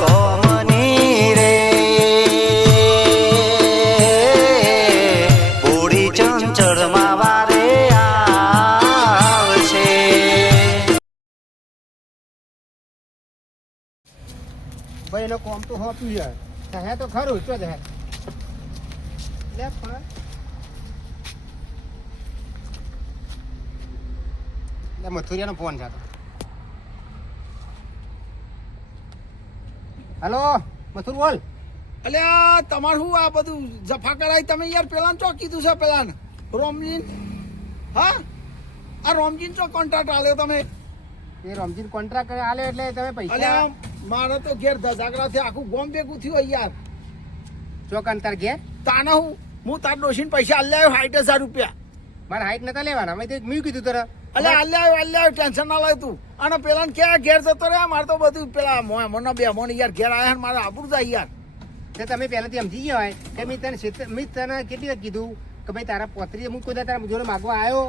ગોમની રે પૂરી ચંચળમાં વારે આવશે. ભાઈ એનો કોમ તો હોપ્યું છે હે તો ખરું ચો હે લે પણ લે મથુરિયાનો ફોન છે. હેલો મથુર બોલ. અલ્યા તમારે શું આ બધું જફા કરાય તમે યાર પેલાને ચો કીધું છે પેલાને રોમજીન હા આ રોમજીન ચો કોન્ટ્રાક્ટ આલ્યો તમે એ રમજીન કોન્ટ્રાક્ટ આલ્યો એટલે તમે પૈસા અલ્યા મારે તો ઘેર ધજાગરાથી આખું ગોમ ભેગું થયું યાર ચોક અંતર ઘેર તાને હું તાર ડોશીને પૈસા આલ્યા આવ્યો 60,000 રૂપિયા. મારે હાઈટ નતા લેવાના મેં તો મેં કીધું તરત અલ્યા આલ્યા ટેન્શન ના લાય તું અને પેલાને ક્યાં ઘેર જતો રે મારે તો બધું પેલા મોના બે મોન યાર ઘેર આયા ને મારે આબરૂ જાય યાર. તો તમે પહેલાથી સમજી ગયા હોય કે મેં તને કેટલી વાર કીધું કે ભાઈ તારા પોતરી હું કોઈ તારા જોડે માગવા આવ્યો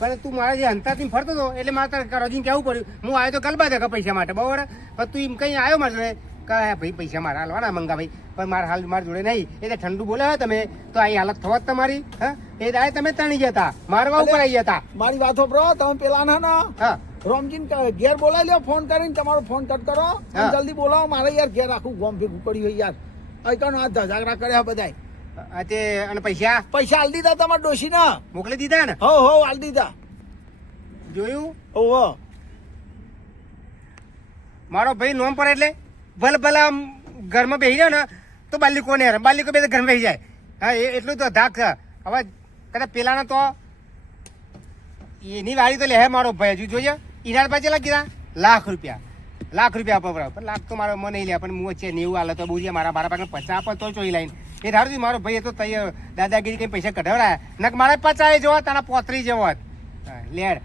પણ તું મારા જે હંતાથી ફરતો હતો એટલે મારે તારે કરોજીને કહેવું પડ્યું. હું આવ્યો તો ગલબા દેખા પૈસા માટે બરાબર પણ તું એમ કંઈ આવ્યો મારા જોડે કે ભાઈ પૈસા મારા હાલવાના મંગા ભાઈ પણ મારા હાલ મારા જોડે નહીં એટલે ઠંડુ બોલે હોય તમે તો અહીં હાલત થવા જ તમારી હા એ દાડે તમે તણી ગયા હતા મારવા ઉપર આવી ગયા હતા. મારી વાતો બ્રો તમે પેલા ના હા રોમજીન ઘેર બોલાવી લ્યો ફોન કરીને તમારો ફોન કટ કરો અને જલ્દી બોલાવો મારે યાર ઘેર આખું ગોમ ભેગું પડ્યું હોય યાર અહીં આ ધજાગરા કર્યા બધાય તે અને પૈસા હાલ દીધા તમારા ડોશીના મોકલી દીધા ને હો હાલ દીધા જોયું ઓહો મારો ભાઈ નોમ પર એટલે ભલે ભલે આમ ઘરમાં બેસી જાય ને તો બાલી કોને યાર બાલી કોઈ બે ઘરમાં બેસી જાય હા એટલું તો ધાક છે. હવે કદાચ પેલાના તો એની વાળી તો લે મારો ભાઈ હજુ જોઈએ ઈનાર પાસે ચેલા કીધા લાખ રૂપિયા આપવા બરાબર પણ લાખ તો મારો મને નહીં લે પણ હું છે 90 હાલે તો બહુ છે મારા પાસે 50 આપે તો ચોઈ લાઈને એ ધારું મારો ભાઈ એ તો તૈયાર દાદાગીરી કંઈ પૈસા કઢાવડાયા નક મારે 50 જેવો તારા 35 જેવો લેડ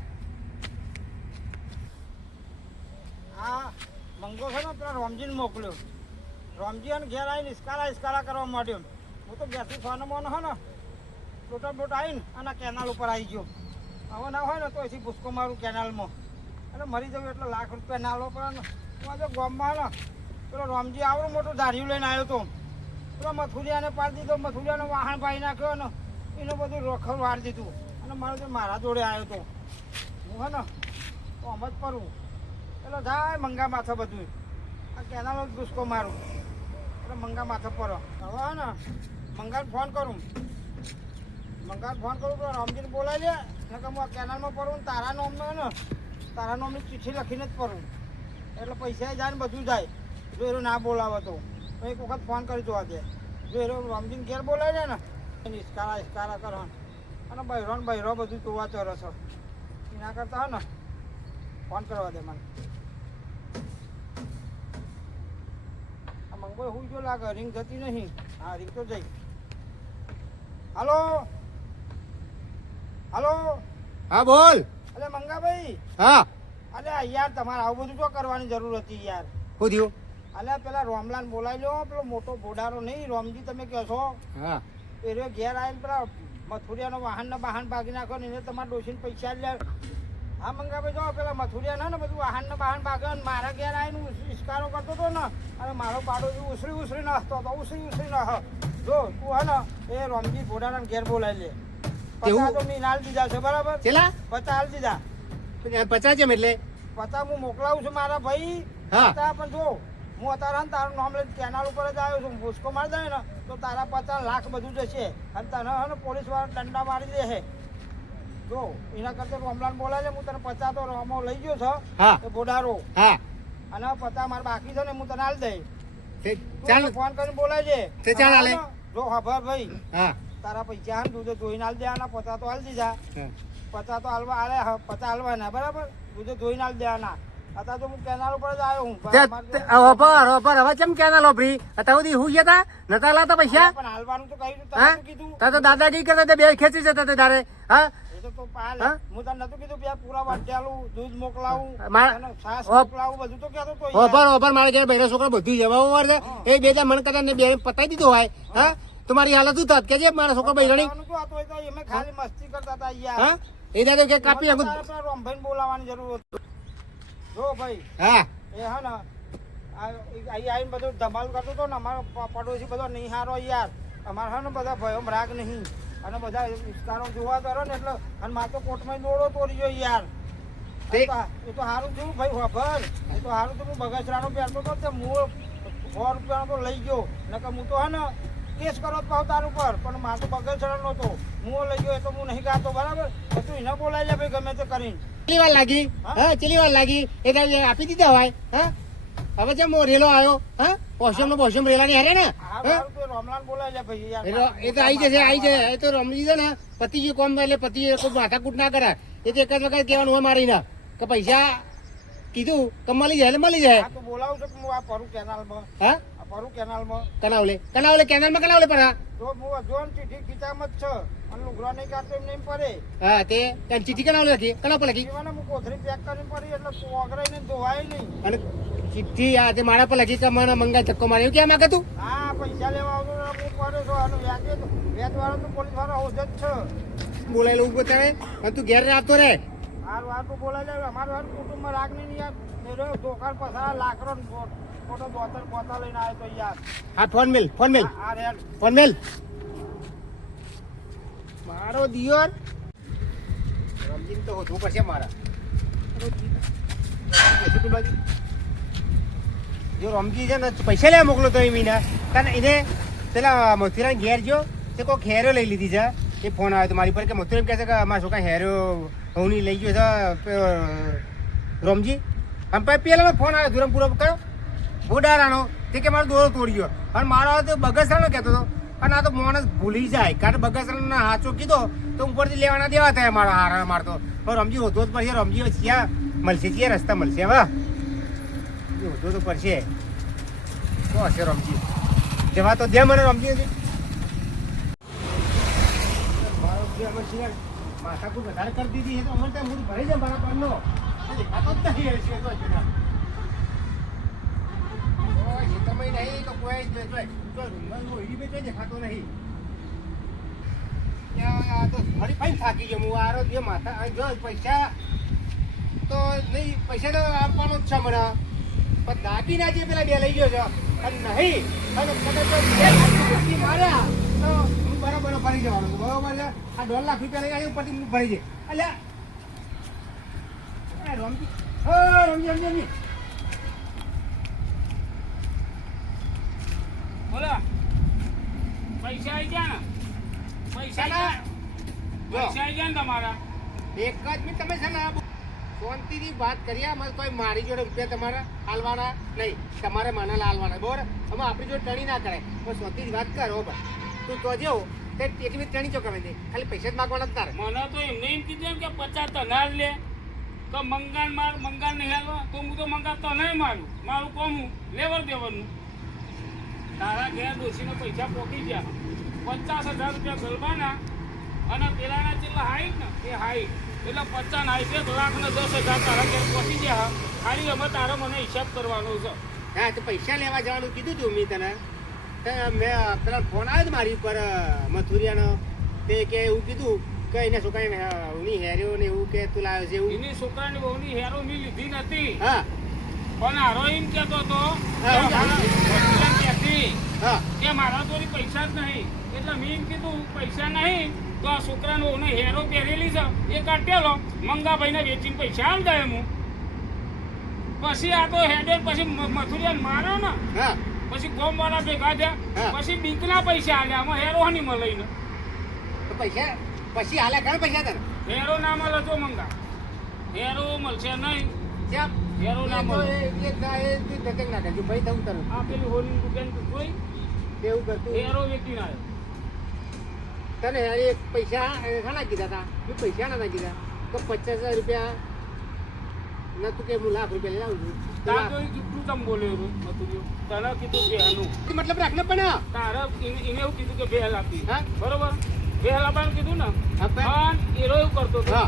આ મંગો છે ને પેલા રોમજીને મોકલ્યો રોમજી અને ઘેર આવીને ઇસ્કારા કરવા માંડ્યો. હું તો ઘેરથી ફોન મોનો હો ને બોટ આવીને અને કેનાલ ઉપર આવી ગયો. હવે ના હોય ને તો એથી ભૂસકો મારું કેનાલમાં અને મરી જવું એટલે લાખ રૂપિયા ના લો પણ હું આજે ગામમાં ને પેલો રોમજી આવડું મોટું ધાર્યું લઈને આવ્યો હતો. પેલો મથુરિયાને પાડી દીધો મથુરિયાનો વાહન પાડી નાખ્યો ને એનું બધું રોખડ વાળી દીધું અને મારા જોડે આવ્યો હતો. હું હે ને તો આમ જ કરું એટલે જાય મંગા માથે બધું આ કેનાલ જ ભૂસકો મારું એટલે મંગા માથે પડો. હવે ને મંગાને ફોન કરું તો રામજીને બોલાવી લે ને કે હું આ કેનાલમાં પડું તારા નામનો ને તારા નામની ચિઠ્ઠી લખીને જ પડું એટલે પૈસા જાય ને બધું જાય. જો એરો ના બોલાવે તો એક વખત ફોન કરી જોવા દે. જો એરો રામજીને ઘેર બોલાવી લે ને ઇસ્કારા કરો અને બહેરો બધું જોવા ચોરો છો એના કરતા હે ને ફોન કરવા દે મને. આ મંગો હું જો લાગે રિંગ જતી નહીં. હા રિંગ તો જઈ. હાલો હા બોલ. અરે મંગાભાઈ હા અરે યાર તમારે આવું બધું શું કરવાની જરૂર હતી યાર. શું થયું? અલે પેલા રોમલાને બોલાવી લો પેલો મોટો બોડારો નહીં રોમજી તમે કહો છો હા એ ઘેર આવીને પેલા મથુરિયાનો વાહન ભાગી નાખો ને એને તમારે ડોસીને પૈસા લે. હા મંગાભાઈ જો પેલા મથુરિયા ને બધું વાહન ભાગે મારા ઘેર આવીને ઇસ્કારો કરતો હતો ને અને મારો પાડો ઉસરી નાખતો હતો ઉસરી નાખ. જો તું હે ને એ રોમજી બોડારાને ઘેર બોલાવી લે. 50 તો મેં હાલ દીધા છે બરાબર. ચેલા 50 હાલ દીધા 50 જેમ એટલે 50 હું મોકલાવું છું મારા ભાઈ. હા પણ જો હું અત્યારે ને તારું નામ લઈને કેનાલ ઉપર જ આવ્યો છું. ભૂસકો મારી દે ને તો તારા 50 લાખ બધું જશે અને તને હે ને પોલીસ વાળા દંડા મારી દે. જો એના કરતા રોમલાને બોલાવી લે. હું તને 50 તો રોમો લઈ ગયો છો એ બોડારો હા અને 50 મારે બાકી છે ને હું તને હાલ દઈ. ચાલ ફોન કરીને બોલાવી તે ચાલ હાલે. જો ખબર ભાઈ હા તારા પૈસા તું તો જોઈને હાલ દેવાના. 50 તો હાલ દીધા 50 તો હાલવા હાલે 50 હાલવાના બરાબર. તું તો જોઈને હાલ દેવાના. અત્યારે તો હું કેનાલ ઉપર જ આવ્યો હું. હવે ચમ કેનાલ ઓપરી અત્યાર સુધી હું ગયા નતા લાતા પૈસા પણ હાલવાનું તો કહ્યું તને કીધું તા તો દાદાગીરી કરતા બે ખેંચી જતા તે તારે હા એ તો પાલ હું તને નતું કીધું કે પૂરા વાટ્યાલું દૂધ મોકલાવું મારા છાસ મોકલાવું બધું તો કહેતો તો ઓપર મારે ઘેર બહેરા છોકરા બધું જવા વાર છે એ બે મન કરતા ને બે પતાવી દીધું હોય હા તમારી હાલત શું થાત કે જે મારા છોકરા બહેરાણી અમે ખાલી મસ્તી કરતા હતા યાર. હા એ દાદા કે કાપી રોમભાઈ બોલાવવાની જરૂર હતી. જો ભાઈ હા એ હા ને અહીં આવીને બધું ધમાલ કરતો હતો ને અમારો પડોશી બધો નહીં હારો યાર અમારે છે ને બધા ભયો રાગ નહીં અને બધા વિસ્તારો જોવા કરો ને એટલે અને મારે તો કોર્ટમાં દોડો તોડ્યો યાર એ તો સારું થયું ભાઈ ખબર એ તો સારું થયું બગસરાનો પહેરતો હતો તે મૂળ 100 રૂપિયાનો તો લઈ ગયો નકર હું તો હે ને કેસ કરો પાવ તાર ઉપર પણ મારે તો બગસરા નહોતો હું લઈ ગયો એ તો હું નહીં ગાતો બરાબર તું એને બોલાવી લે ભાઈ ગમે તે કરીને કેટલી વાર લાગી હા કેટલી વાર લાગી એ કાંઈ આપી દીધા હોય હા હવે જેમ રેલો આવ્યો હા પોશમ રેલા ની હારે ને રોમલાન બોલાવી લે ભાઈ યાર એ તો આવી જશે એ તો રમજી છે ને પતિજી કોમ એટલે પતિજી કોઈ માથાકૂટ ના કરે એ તો એક જ વખત કહેવાનું હોય મારીને કે પૈસા કીધું કે મળી જાય એટલે મળી જાય તો બોલાવું છું હું આ પરું કેનાલમાં હા આ પરું કેનાલમાં કેનાલમાં પણ તો હું જોન ચીઠી ખીચામાં જ છે અને લુગડા નહીં કાઢતો એમ નહીં પડે હા તે ચીઠી કનાવલે લખી કના પર લખી જીવાને હું કોથળી પેક કરીને પડી એટલે ઓગરાઈને ધોવાય નહીં અને ચિઠ્ઠી આ તે મારા પર લખી કે મને મંગા ધક્કો મારે એવું કેમ માંગે તું હા પૈસા લેવા આવતો હું પડ્યો છો અને વ્યાજ વાળો તો પોલીસ વાળો હોજ જ છે બોલાયેલો ઉભો થાય અને તું ઘેર આપતો રે હારું આ તો બોલાય લે અમારું હારું કુટુંબમાં રાગ નહીં યાર મેરો દોકાન પસાર લાકડો મોટો બોતલ લઈને આવ્યો તો યાર હા ફોન મેલ આ રેડ ફોન મેલ મારો દિયોર રમજીન તો હોતું પડશે મારા જો રમજી છે ને પૈસા લેવા મોકલો તો એ મીના કારણ એને પેલા મથુરાને ઘેર જો તે કોઈ હેરો લઈ લીધી છે એ ફોન આવ્યો તો મારી પર કે મથુરા એમ કહે છે કે અમારા છોકરા હેરો હવની લઈ ગયો છે રમજી આમ પછી પેલાનો ફોન આવ્યો ધુરમ પૂરો કયો બુડારાનો તે કે મારો દોરો તોડી ગયો અને મારો તો બગસરાનો કહેતો હતો અને આ તો માણસ ભૂલી જાય કારણ બગસરાનો હાચો કીધો તો ઉપરથી લેવાના દેવા થાય મારો હારા મારતો પણ રમજી હોતો જ પડશે રમજી ક્યાં મળશે ક્યાં રસ્તા મળશે હવે હોતો તો પડશે શું હશે રમજી જવા તો દે મને રમજી હતી માથા કોઈ વધારે કરી દીધી તો અમને ત્યાં મૂળ ભરી જાય મારા પરનો દેખાતો જ નહીં હશે તો ખેતરમાં નહીં તો કોઈ દેખાતો નહીં તો ફરી ફરી થાકી ગયો હું આરો જે માથા જો પૈસા તો નહીં પૈસા તો આપવાનો જ છે મને પણ દાગીના જે પેલા બે લઈ ગયો છે અને નહીં અને કદાચ માર્યા તો હું બરાબર ભરી જવાનું બરોબર છે આ 1.5 લાખ રૂપિયા લઈ આવ્યો ઉપરથી હું ભરી જાય અલ્યા રમજી રમજી બોલો પૈસા આવી ગયા ને પૈસા આવી ગયા ને તમારા એક જ મિનિટ તમે છે ને શાંતિથી વાત કરીએ અમારે કોઈ મારી જોડે રૂપિયા તમારા હાલવાના નહીં તમારે મને હાલવાના બરોબર અમે આપણી જોડે ટણી ના કરાય પણ શાંતિથી વાત કરો ભાઈ તું તો જેવો તે એટલી ટણી ચોકાવી દે ખાલી પૈસા જ માગવાના તારે મને તો એમને એમ કીધું કે 50 તનાર લે તો મંગાન નહીં હાલવા તો હું તો મંગા તો નહીં મારું મારું કોમ લેવર દેવાનું તારા ઘેર ડોસીને પૈસા પોકી ગયા 50,000 રૂપિયા ગલવાના અને પેલાના જેટલા હાઈટ ને એ હાઈટ એટલે 50 હાઈટ 1 લાખ ને 10,000 તારા ઘેર પહોંચી ગયા ખાલી અમે તારે મને હિસાબ કરવાનો છે હા તો પૈસા લેવા જવાનું કીધું તું મેં તને મેં પેલા ફોન આવ્યો મારી ઉપર મથુરિયાનો તે કે એવું કીધું કે એને છોકરાની હેર્યો ને એવું કે તું લાવ્યો છે એવું એની છોકરાની બહુની હેરો મેં લીધી નથી હા પણ હારો એમ કહેતો હતો કે મારા જોડે પૈસા જ નહીં એટલે મેં એમ કીધું પૈસા નહીં તો આ છોકરાનો હેરો પહેરેલી છે એ કાઢેલો મંગાભાઈને વેચીને પૈસા આલ દે હું પછી આ તો હેડે પછી મથુરિયાને માર્યો ને પછી ગોમવાળા ભેગા થયા પછી બીકના પૈસા આલ્યા આમાં હેરો નહીં મળે ને પૈસા પછી હાલે ઘણા પૈસા તને હેરો ના મળે તો મંગા હેરો મળશે નહીં હેરો ના મળે ભાઈ થવું તને આ પેલી હોલી દુકાન જોઈ એવું કરતું હેરો વેચીને આવ્યો તને એક પૈસા ઘણા કીધા હતા પૈસા ના કીધા તો 50,000 રૂપિયા ના તું કે હું લાખ રૂપિયા લઈ આવું છું તાર તો કેટલું તમે બોલ્યો તને કીધું બેહનું મતલબ રાખને પણ તારે એને એવું કીધું કે બેહલ આપી હા બરોબર બેહલ આપવાનું કીધું ને પણ એરો એવું કરતો હતો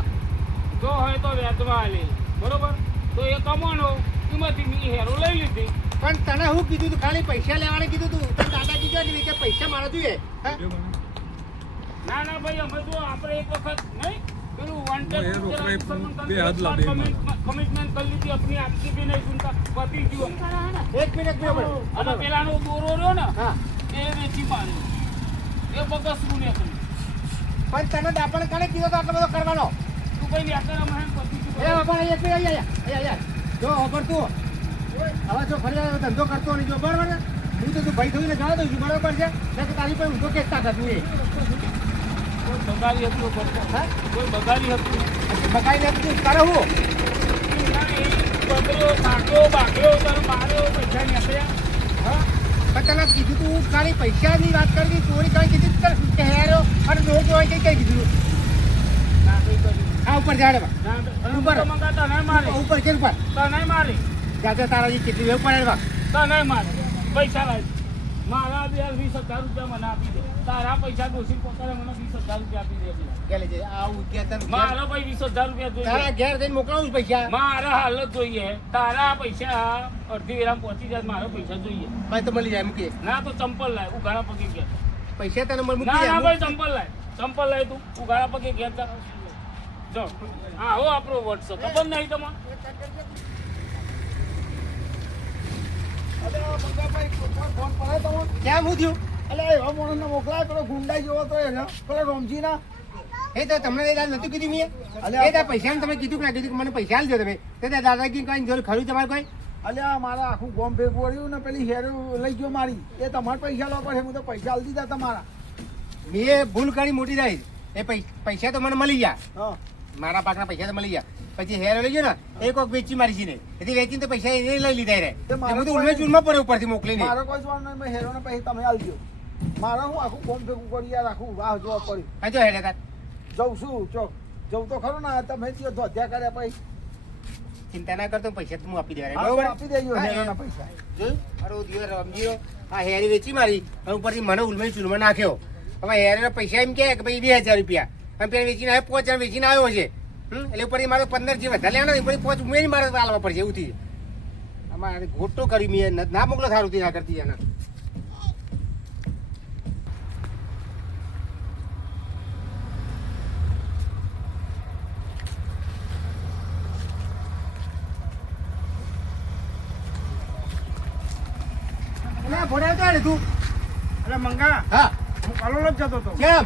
જો હોય તો વેચવા લે બરોબર તો એ કમાનો એમાંથી મેં હેરો લઈ લીધી પણ તને હું કીધું તું ખાલી પૈસા લેવાને કીધું તું પણ દાદાજી કહે કે પૈસા મારા જોઈએ ના ભાઈ અમે તો આપણે એક વખત નહીં પેલું wanted એ રોકડા picture બે હાથ લાગે એમાં. કમિટમેન્ટ કરી લીધી अपनी आपकी भी नहीं सुनता पति जीव એક મિનિટ અને પેલાનો દોરો રહ્યો ને હા એ વેચી પાડ્યો એ બગસરું ને કર્યું. પણ તને દાપણ કાલે કીધો તો આટલો બધો કરવાનો તું કઈ વ્યાકરણ માં પતિ જીવ એ બાપા એક મિનિટ અહીંયા જો ખબર તું હવે જો ફરી વાર ધંધો કરતો નહીં જો બરાબર ને હું તો તું ભાઈ થઈને જવા દઉં છું બરાબર છે ને કે તારી પાસે ઊંધો કેસતા કરતું એ કોઈ બગાડી હતું કરતો હા કોઈ બગાડી હતું બકાઈ નથી તારે હું બગડ્યો કાઢ્યો બાગ્યો તારે માર્યો પૈસા નીકળ્યા હા પણ તને કીધું તું ખાલી પૈસાની વાત કરી ચોરી કરી કીધું તને કે હેરો અને દોર જોવાય કઈ કઈ કીધું ના કઈ કર્યું આ ઉપર જાડે ઉપર મંગાતા નહીં મારે ઉપર છે ઉપર તો નહીં મારે જાતે તારા જે કેટલી વેવ પડે તો નહીં મારે પૈસા લાવી મારા બે 20,000 રૂપિયા મને આપી દે તારા પૈસા દોષી પકડે મને 20,000 રૂપિયા આપી દે કે લેજે આવું કે તને મારો ભાઈ 20,000 રૂપિયા તારા જોઈએ ઘેર જઈને મોકલાવું પૈસા મારા હાલત જોઈએ તારા પૈસા અડધી વેરામ પહોંચી જાય મારો પૈસા જોઈએ ભાઈ તો મળી જાય મૂકી ના તો ચંપલ લાય ઉઘાડા પગે ગયા પૈસા તને મૂકી ના ના જાય ભાઈ ચંપલ લાય તું ઉઘાડા પગે ગયા જો હા હો આપણો વોટ્સઅપ ખબર નહીં તમારે અરે મંગાભાઈ ફોન પડે તમે ક્યાં હું થયું એટલે એવા માણસને મોકલાય પેલો ગુંડાઈ જેવો તો એને પેલા રોમજીના એ તો તમને એ દાદા નતું કીધું મેં અલ્યા. એ તો પૈસા તમે કીધું કે ના કીધું કે મને પૈસા આલજો તમે તે દાદાગીરી કઈ જોડે ખરું તમારે કોઈ અલ્યા મારા આખું ગોમ ભેગું વળ્યું ને પેલી હેર લઈ ગયો મારી એ તમારે પૈસા લો પડે હું તો પૈસા આલી દીધા તમારા મેં ભૂલ કરી મોટી રહી એ પૈસા તો મને મળી ગયા હા મારા પાકના પૈસા તો મળી ગયા પછી હેર લઈ ગયો ને એ કોઈક વેચી મારી છે ને એથી વેચીને તો પૈસા એને લઈ લીધા રે તે મારો હું તો કોઈ- ઉલમે ચૂલમાં પડે ઉપરથી મોકલીને મારો કોઈ જવાબ નહીં મેં હેરોને પૈસા તમે આલજો મારે હું આખું ગોમ ભેગું કરી યાર આખું વાહ જોવા પડ્યું હા જો હેડે તાર જઉં છું ચોક જવું તો ખરું ને તમે ત્યાં ધોધ્યા કર્યા પછી ચિંતા ના કરતો પૈસા તો હું આપી દેવા હા, તો બરોબર આપી દેજો હા, હેરોના એ- પૈસા જોયું અરે દિયો રમજીયો આ હેરી વેચી મારી અને ઉપરથી મને ઉલમે ચૂલમાં નાખ્યો હવે હેરના પૈસા એમ કે ભાઈ 2,000 રૂપિયા અને પેલા વેચીને આવ્યો 5 જણ વેચીને આવ્યો છે એટલે ઉપરથી મારે 15 જે વધારે લેવાના ને ઉપરથી 5 ઉમેરી મારે આલવા પડશે એવું થઈ આમાં ઘોટો કરી મેં ના મોકલો સારું થી ના કરતી એના ભોડા તો આને તું એટલે મંગા હા હું કલોલ જ જતો હતો કેમ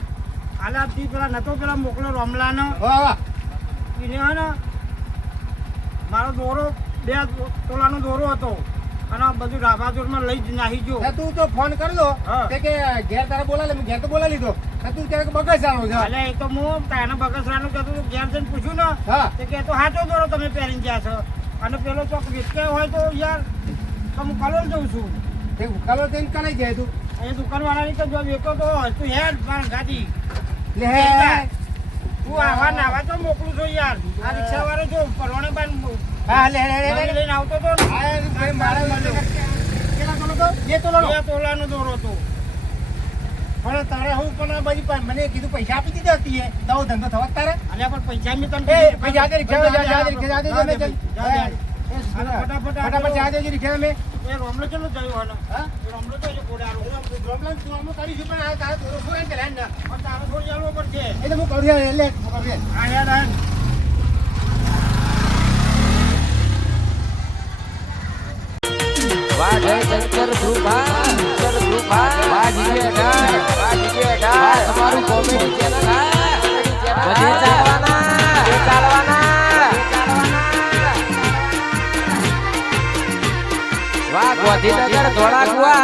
આલાપથી પેલા નતો પેલા મોકલો રમલાનો વાહ વાહ એને હે ને મારો દોરો 2 તોલાનો દોરો હતો અને બધું રાભાજોરમાં લઈ જ નાહી ગયો તે તું તો ફોન કરી દો હા. તે કે ઘેર તારે બોલાવે ઘેર તો બોલા લીધો તે તું કહે કે બગસ આવો છે એટલે એ તો હું તાના બગસરાનું કહેતો હતો, ઘેર જઈને પૂછ્યું ને હા તે કે તો હાચો દોરો તમે પહેરીને ગયા છો અને પેલો ચોક વેચક્યો હોય તો યાર તો હું કલોલ જઉં છું તે ઉકાલો તેમ કરાઈ જાય તું એ દુકાનવાળાની તો જો વેચો તો હોય તું હેડ પણ ગાડી લે હે તું આવા નાવા તો મોકલું છું યાર આ રિક્ષાવાળો જો પરવાણે બાન હા લે લે લે ગાડી લઈને આવતો હતો ને આ ભાઈ મારા મને કેટલા તોલો તો બે તોલો 2 તોલાનો દોરો હતો પણ તારે હું પણ બધી મને કીધું પૈસા આપી દીધા હતી એ તો ધંધો થવા તારે અલ્યા પણ પૈસા મેં તને એ ભાઈ જાતે રિક્ષા જાતે રિક્ષા જાતે જમે ચલ ફટાફટ જાતે જ રિક્ષા મેં એ રોમલો ચલો જયો હોય હા એ રોમલો તો ઘોડારો પ્રોબ્લેમ તું કરીશું પણ આ તારે તોરો શું કે લેન પણ તારો થોડી ચાલવો પડશે એ તો હું કરું લે લે હું કરું લે આ યાર આ વાહ જય શંકર ધ્રુભા શંકર ધ્રુભા વાહ જીજે ડાર વાહ જીજે ડાર તમારું કોમેડી ચેનલ બધે ચાલવાના વાહ ગોધીનગર ધોળાકુવા